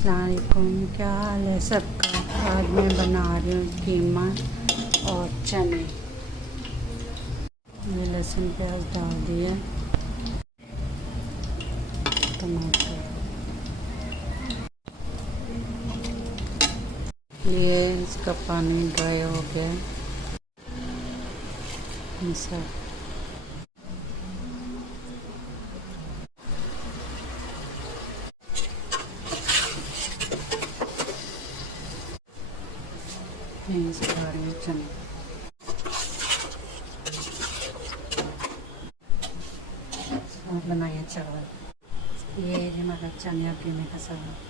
अस्सलाम वालेकुम, क्या हाल है सबका। आज मैं बना रही हूँ कीमा और चने। ये लहसुन प्याज डाल दिया, टमाटर, ये इसका पानी ड्राई हो गया। सब चने और बनाइए चावल। ये हमारा चने कीमे का चावल।